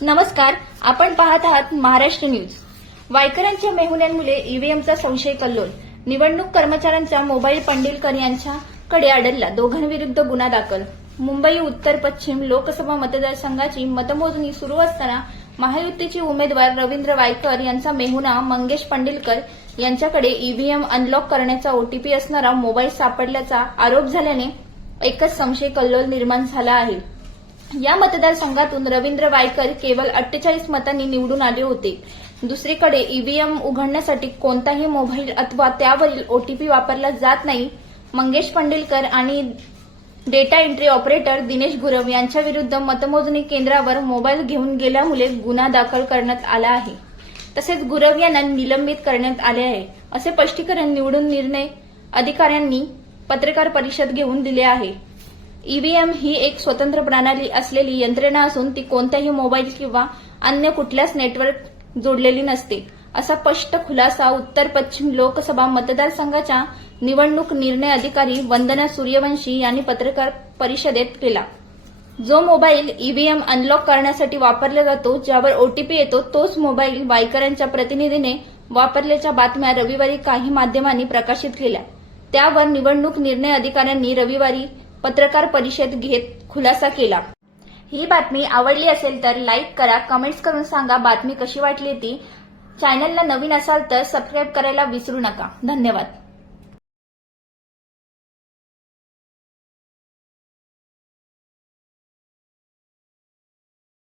नमस्कार आपण पाहत आहात महाराष्ट्र न्यूज. वायकरांच्या मेहुण्यांमुळे ईव्हीएमचा संशय कल्लोल. निवडणूक कर्मचाऱ्यांचा मोबाईल पंडिलकर यांच्याकडे आढळला. दोघांविरुद्ध गुन्हा दाखल. मुंबई उत्तर पश्चिम लोकसभा मतदारसंघाची मतमोजणी सुरू असताना महायुतीचे उमेदवार रवींद्र वायकर यांचा मेहुणा मंगेश पंडिलकर यांच्याकडे ईव्हीएम अनलॉक करण्याचा ओटीपी असणारा मोबाईल सापडल्याचा आरोप झाल्याने एकच संशय कल्लोल निर्माण झाला आहे. या मतदारसंघातून रवींद्र वायकर केवळ अठ्ठेचाळीस मतांनी निवडून आले होते. दुसरीकडे ईव्हीएम उघडण्यासाठी कोणताही मोबाईल अथवा त्यावरील ओटीपी वापरला जात नाही. मंगेश पंडिलकर आणि data entry operator Dinesh Gurav यांच्याविरुद्ध मतमोजणी केंद्रावर मोबाईल घेऊन गेल्यामुळे गुन्हा दाखल करण्यात आला आहे. तसेच गुरव यांना निलंबित करण्यात आले आहे. असे स्पष्टीकरण निवडून निर्णय अधिकाऱ्यांनी पत्रकार परिषद घेऊन दिले आहे. ईव्हीएम ही एक स्वतंत्र प्रणाली असलेली यंत्रणा असून ती कोणत्याही मोबाईल किंवा अन्य कुठल्याच नेटवर्क जोडलेली नसते. असा स्पष्ट खुलासा उत्तर पश्चिम लोकसभा मतदारसंघाच्या निवडणूक निर्णय अधिकारी वंदना सूर्यवंशी यांनी पत्रकार परिषदेत केला. जो मोबाईल ईव्हीएम अनलॉक करण्यासाठी वापरला जातो ज्यावर ओटीपी येतो तोच मोबाईल वायकरांच्या प्रतिनिधीने वापरल्याच्या बातम्या रविवारी काही माध्यमांनी प्रकाशित केल्या. त्यावर निवडणूक निर्णय अधिकाऱ्यांनी रविवारी पत्रकार परिषद घेत खुलासा केला. ही बातमी आवडली असेल तर लाईक करा कमेंट्स करून सांगा बातमी कशी वाटली ती. चॅनलला नवीन असाल तर सबस्क्राईब करायला विसरू नका. धन्यवाद.